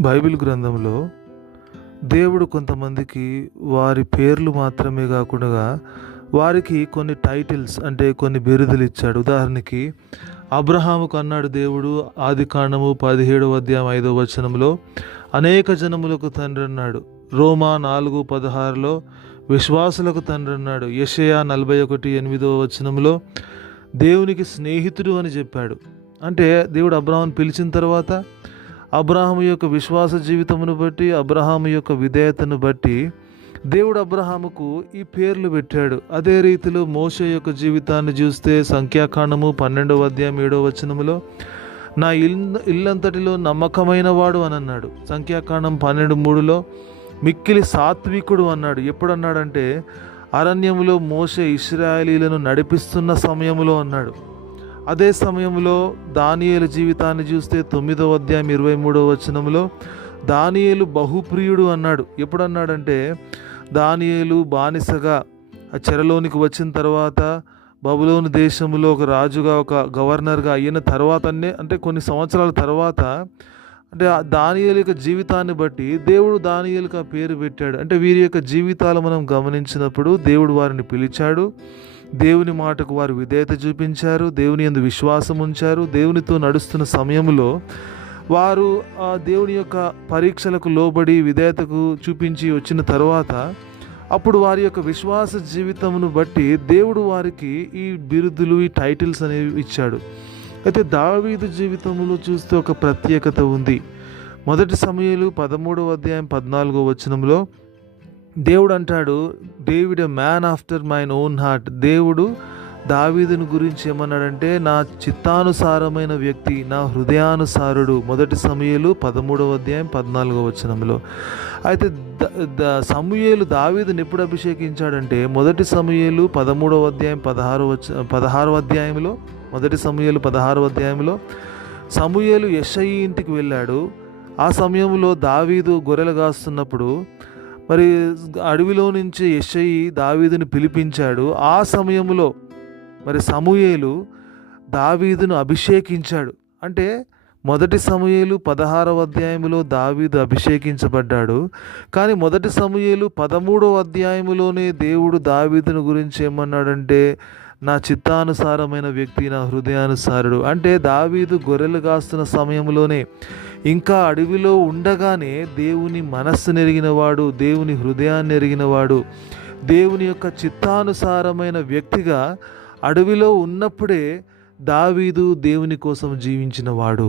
Bible గ్రంథంలో దేవుడు కొంతమందికి వారి పేర్లు మాత్రమే కాకుండా వారికి కొన్ని టైటిల్స్ అంటే కొన్ని బిరుదులు ఇచ్చాడు. ఉదాహరణకి అబ్రహాముకు అన్నాడు దేవుడు ఆదికాండము 17వ అధ్యాయం 5వ వచనంలో అనేక జనములకు తండ్రి అన్నాడు. రోమా 4:16లో విశ్వాసులకు తండ్రి అన్నాడు. యెషయా 41:8వ వచనంలో దేవునికి స్నేహితుడు అని చెప్పాడు. అంటే దేవుడు అబ్రహామును పిలిచిన తర్వాత అబ్రహాము యొక్క విశ్వాస జీవితమును బట్టి, అబ్రహాము యొక్క విధేయతను బట్టి దేవుడు అబ్రహాముకు ఈ పేర్లు పెట్టాడు. అదే రీతిలో మోషే యొక్క జీవితాన్ని చూస్తే సంఖ్యాకాండము 12వ అధ్యాయం 7వ వచనములో నా ఇల్లంతటిలో నమ్మకమైన వాడు అని అన్నాడు. సంఖ్యాకాండం 12:3లో మిక్కిలి సాత్వికుడు అన్నాడు. ఎప్పుడు అన్నాడంటే అరణ్యములో మోషే ఇశ్రాయేలీలను నడిపిస్తున్న సమయంలో అన్నాడు. అదే సమయంలో దానియేలు జీవితాన్ని చూస్తే 9వ అధ్యాయం 23వ వచనంలో దానియేలు బహుప్రియుడు అన్నాడు. ఎప్పుడు అన్నాడంటే దానియేలు బానిసగా ఆ చెరలోనికి వచ్చిన తర్వాత బబులోను దేశంలో ఒక రాజుగా ఒక గవర్నర్గా అయిన తర్వాతనే అంటే కొన్ని సంవత్సరాల తర్వాత అంటే దానియేలు యొక్క జీవితాన్ని బట్టి దేవుడు దానియేలుకు ఆ పేరు పెట్టాడు. అంటే వీరి యొక్క జీవితాలు మనం గమనించినప్పుడు దేవుడు వారిని పిలిచాడు, దేవుని మాటకు వారు విధేయత చూపించారు, దేవుని యందు విశ్వాసం ఉంచారు. దేవునితో నడుస్తున్న సమయంలో వారు ఆ దేవుని యొక్క పరీక్షలకు లోబడి విధేయతకు చూపించి వచ్చిన తర్వాత అప్పుడు వారి యొక్క విశ్వాస జీవితమును బట్టి దేవుడు వారికి ఈ బిరుదులు, ఈ టైటిల్స్ అనేవి ఇచ్చాడు. అయితే దావీదు జీవితంలో చూస్తే ఒక ప్రత్యేకత ఉంది. 1 సమూయేలు 13వ అధ్యాయం 14వ వచనంలో దేవుడు అంటాడు, David a man after mine own heart. దేవుడు దావీదుని గురించి ఏమన్నాడంటే నా చిత్తానుసారమైన వ్యక్తి, నా హృదయానుసారుడు. 1 సమూయేలు 13వ అధ్యాయం 14వ వచనంలో. అయితే సమూయేలు దావీదుని ఎప్పుడు అభిషేకించాడంటే 1 సమూయేలు 13వ అధ్యాయం 16వ అధ్యాయంలో 1 సమూయేలు 16వ అధ్యాయంలో సమూయేలు యెషయి ఇంటికి వెళ్ళాడు. ఆ సమయంలో దావీదు గొర్రెలు కాస్తున్నప్పుడు మరి అడవిలో నుంచి యెషయి దావీదుని పిలిపించాడు. ఆ సమయంలో మరి సమూయేలు దావీదును అభిషేకించాడు. అంటే 1 సమూయేలు 16వ అధ్యాయంలో దావీదు అభిషేకించబడ్డాడు. కానీ 1 సమూయేలు 13వ అధ్యాయంలోనే దేవుడు దావీదును గురించి ఏమన్నాడంటే నా చిత్తానుసారమైన వ్యక్తి, నా హృదయానుసారుడు. అంటే దావీదు గొర్రెలు కాస్తున్న సమయంలోనే ఇంకా అడవిలో ఉండగానే దేవుని మనస్సును ఎరిగినవాడు, దేవుని హృదయాన్ని ఎరిగినవాడు, దేవుని యొక్క చిత్తానుసారమైన వ్యక్తిగా అడవిలో ఉన్నప్పుడే దావీదు దేవుని కోసం జీవించిన వాడు.